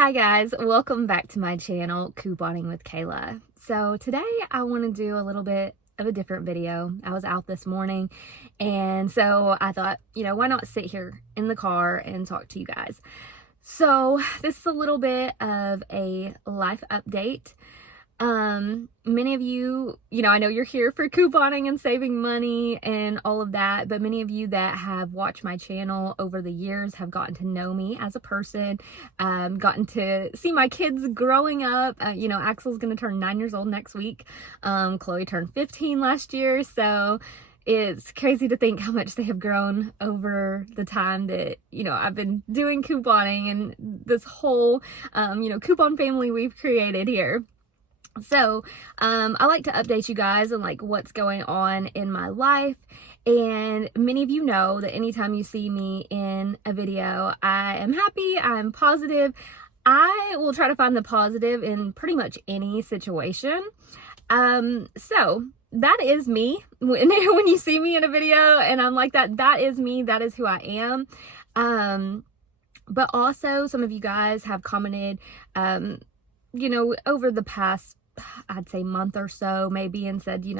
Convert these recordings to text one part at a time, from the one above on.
Hi guys, welcome back to my channel, Couponing with Kayla. So today I want to do a little bit of a different video. I was out this morning and so I thought, why not sit here in the car and talk to you guys. So this is a little bit of a life update. Many of you, I know you're here for couponing and saving money and all of that, but many of you that have watched my channel over the years have gotten to know me as a person, gotten to see my kids growing up. Axel's going to turn 9 years old next week. Chloe turned 15 last year. So it's crazy to think how much they have grown over the time that, I've been doing couponing and this whole, coupon family we've created here. So, I like to update you guys on like what's going on in my life. And many of you know that anytime you see me in a video, I am happy, I'm positive. I will try to find the positive in pretty much any situation. So that is me. When you see me in a video and I'm like that is me, that is who I am. But also some of you guys have commented, over the past, I'd say month or so maybe, and said, you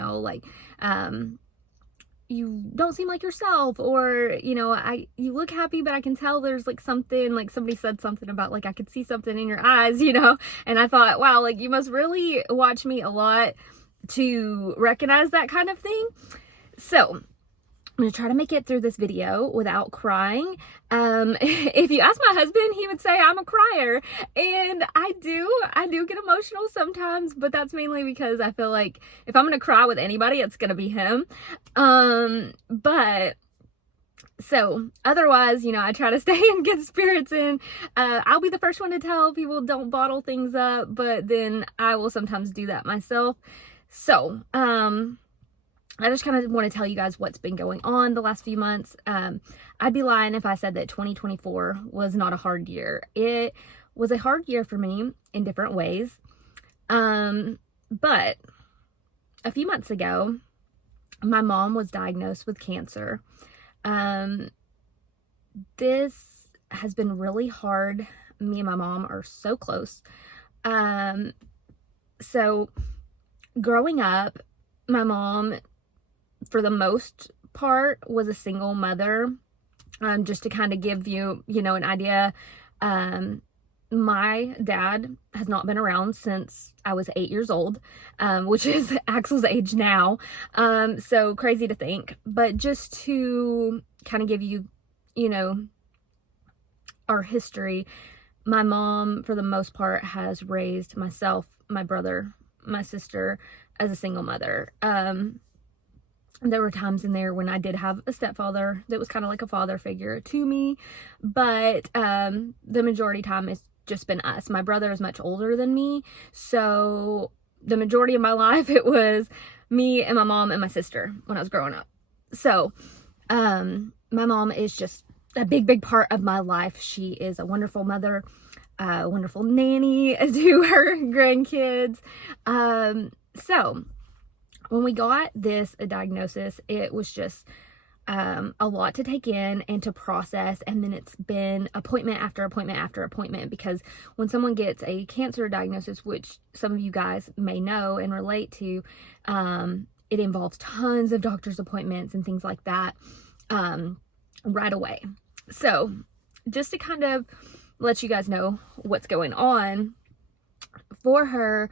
don't seem like yourself, or, you look happy, but I can tell there's like something, like somebody said something about like, I could see something in your eyes, and I thought, wow, like you must really watch me a lot to recognize that kind of thing. So I'm going to try to make it through this video without crying. If you ask my husband, he would say I'm a crier, and I do get emotional sometimes, but that's mainly because I feel like if I'm going to cry with anybody, it's going to be him. But so otherwise, I try to stay in good spirits, and I'll be the first one to tell people don't bottle things up, but then I will sometimes do that myself. So, I just kind of want to tell you guys what's been going on the last few months. I'd be lying if I said that 2024 was not a hard year. It was a hard year for me in different ways. But a few months ago, my mom was diagnosed with cancer. This has been really hard. Me and my mom are so close. So growing up, my mom, for the most part, was a single mother. Just to kind of give you, an idea, my dad has not been around since I was 8 years old, which is Axel's age now. So crazy to think, but just to kind of give you, our history, my mom, for the most part, has raised myself, my brother, my sister as a single mother. There were times in there when I did have a stepfather that was kind of like a father figure to me, but the majority time it's just been us. My brother is much older than me, so the majority of my life it was me and my mom and my sister when I was growing up. So my mom is just a big part of my life. She is a wonderful mother, a wonderful nanny to her grandkids. So when we got this diagnosis, it was just a lot to take in and to process. And then it's been appointment after appointment after appointment, because when someone gets a cancer diagnosis, which some of you guys may know and relate to, it involves tons of doctor's appointments and things like that right away. So just to kind of let you guys know what's going on for her,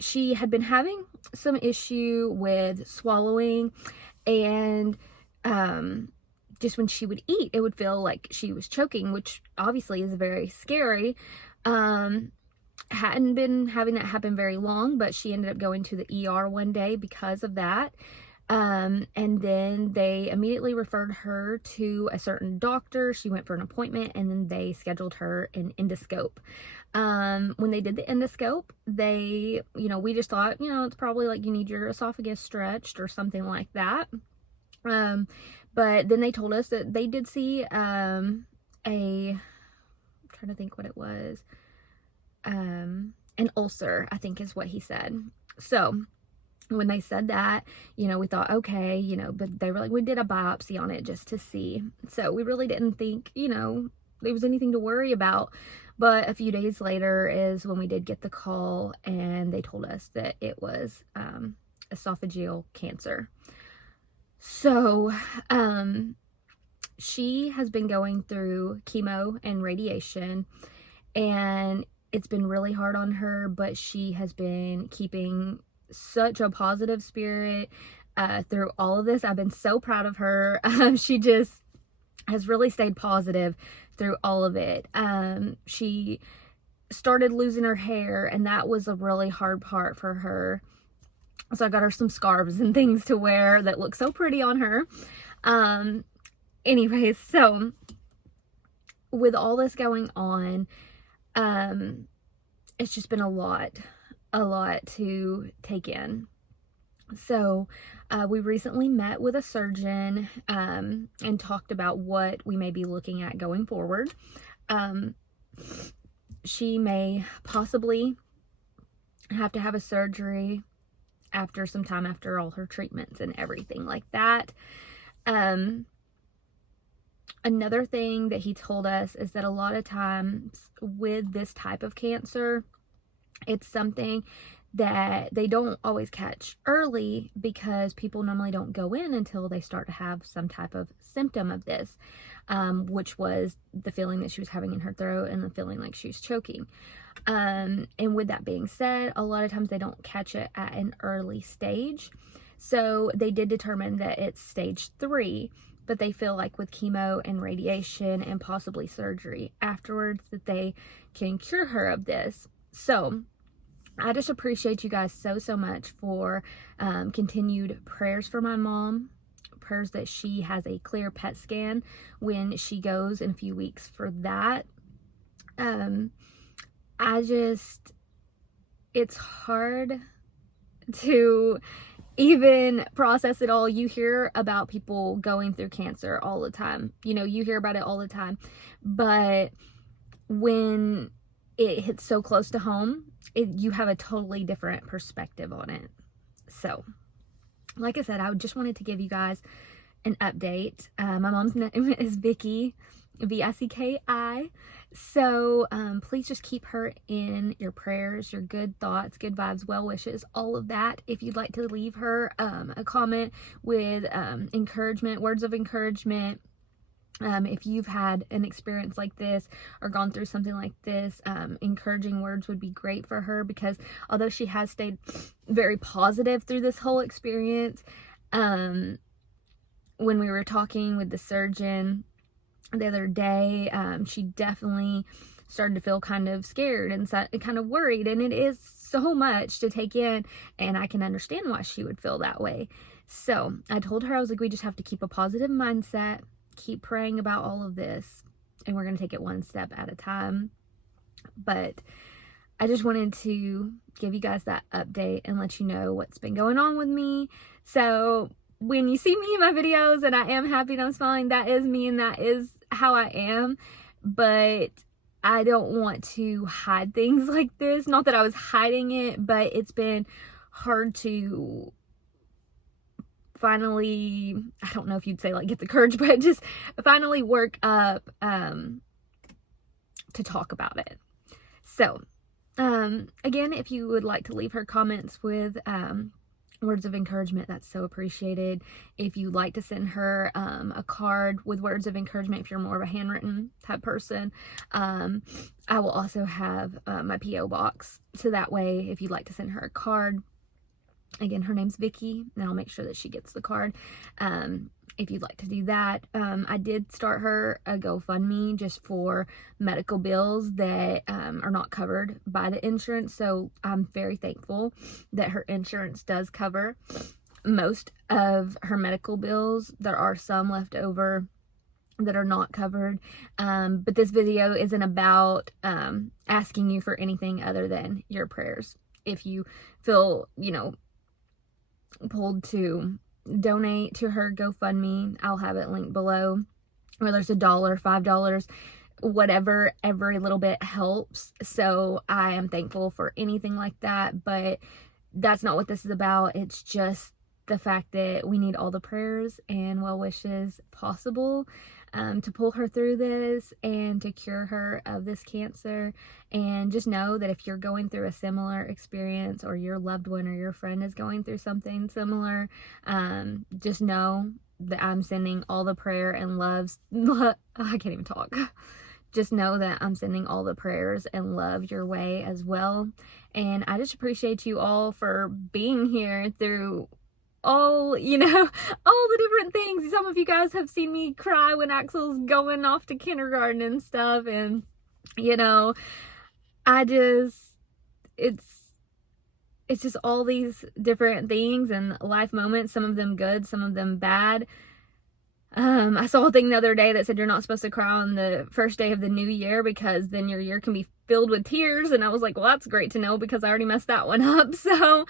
she had been having some issue with swallowing, and just when she would eat, it would feel like she was choking, which obviously is very scary. Hadn't been having that happen very long, but she ended up going to the ER one day because of that. And then they immediately referred her to a certain doctor. She went for an appointment, and then they scheduled her an endoscope. When they did the endoscope, they, we just thought, it's probably like you need your esophagus stretched or something like that. But then they told us that they did see, I'm trying to think what it was, an ulcer, I think is what he said. So when they said that, we thought, okay, but they were like, we did a biopsy on it just to see. So we really didn't think, there was anything to worry about. But a few days later is when we did get the call, and they told us that it was esophageal cancer. So she has been going through chemo and radiation, and it's been really hard on her, but she has been keeping such a positive spirit through all of this. I've been so proud of her. She just has really stayed positive through all of it. She started losing her hair, and that was a really hard part for her. So I got her some scarves and things to wear that look so pretty on her. Anyways, so with all this going on, it's just been a lot to take in. So we recently met with a surgeon and talked about what we may be looking at going forward. She may possibly have to have a surgery after some time, after all her treatments and everything like that. Another thing that he told us is that a lot of times with this type of cancer, it's something that they don't always catch early because people normally don't go in until they start to have some type of symptom of this, which was the feeling that she was having in her throat and the feeling like she was choking. And with that being said, a lot of times they don't catch it at an early stage. So they did determine that it's stage 3, but they feel like with chemo and radiation and possibly surgery afterwards that they can cure her of this. So I just appreciate you guys so much for continued prayers for my mom, prayers that she has a clear PET scan when she goes in a few weeks for that. It's hard to even process it all. You hear about people going through cancer all the time. You know, you hear about it all the time. But when it hits so close to home, you have a totally different perspective on it. So, like I said, I just wanted to give you guys an update. My mom's name is Vicki, Vicki. So please just keep her in your prayers, your good thoughts, good vibes, well wishes, all of that. If you'd like to leave her a comment with encouragement, words of encouragement, if you've had an experience like this or gone through something like this, encouraging words would be great for her, because although she has stayed very positive through this whole experience, when we were talking with the surgeon the other day, she definitely started to feel kind of scared and kind of worried, and it is so much to take in, and I can understand why she would feel that way. So I told her, I was like, we just have to keep a positive mindset, keep praying about all of this, and we're going to take it one step at a time. But I just wanted to give you guys that update and let you know what's been going on with me. So when you see me in my videos and I am happy and I'm smiling, that is me and that is how I am. But I don't want to hide things like this. Not that I was hiding it, but it's been hard to finally, I don't know if you'd say like get the courage, but just finally work up to talk about it. So again, if you would like to leave her comments with words of encouragement, that's so appreciated. If you'd like to send her a card with words of encouragement, if you're more of a handwritten type person, I will also have my P.O. box, so that way if you'd like to send her a card, again, her name's Vicki, and I'll make sure that she gets the card. If you'd like to do that, I did start her a GoFundMe just for medical bills that are not covered by the insurance. So I'm very thankful that her insurance does cover most of her medical bills. There are some left over that are not covered. But this video isn't about asking you for anything other than your prayers. If you feel, pulled to donate to her GoFundMe, I'll have it linked below, whether it's $1, $5, whatever, every little bit helps. So I am thankful for anything like that, but that's not what this is about. It's just the fact that we need all the prayers and well wishes possible. to pull her through this and to cure her of this cancer. And just know that if you're going through a similar experience, or your loved one or your friend is going through something similar, just know that I'm sending all the prayer and loves. I can't even talk. Just know that I'm sending all the prayers and love your way as well. And I just appreciate you all for being here through all, you know, all the different things. Some of you guys have seen me cry when Axel's going off to kindergarten and stuff. And, you know, it's just all these different things and life moments, some of them good, some of them bad. I saw a thing the other day that said you're not supposed to cry on the first day of the new year because then your year can be filled with tears. And I was like, well, that's great to know because I already messed that one up. So,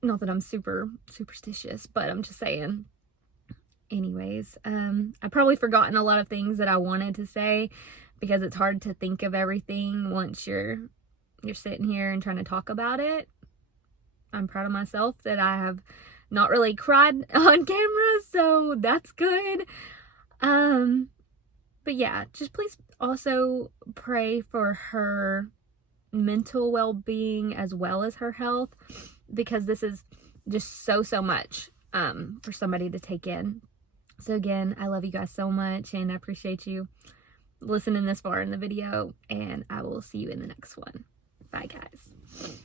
not that I'm super superstitious, but I'm just saying. Anyways, I've probably forgotten a lot of things that I wanted to say because it's hard to think of everything once you're sitting here and trying to talk about it. I'm proud of myself that I have not really cried on camera, so that's good. But yeah, just please also pray for her mental well-being as well as her health, because this is just so much for somebody to take in. So again, I love you guys so much, and I appreciate you listening this far in the video, and I will see you in the next one. Bye, guys.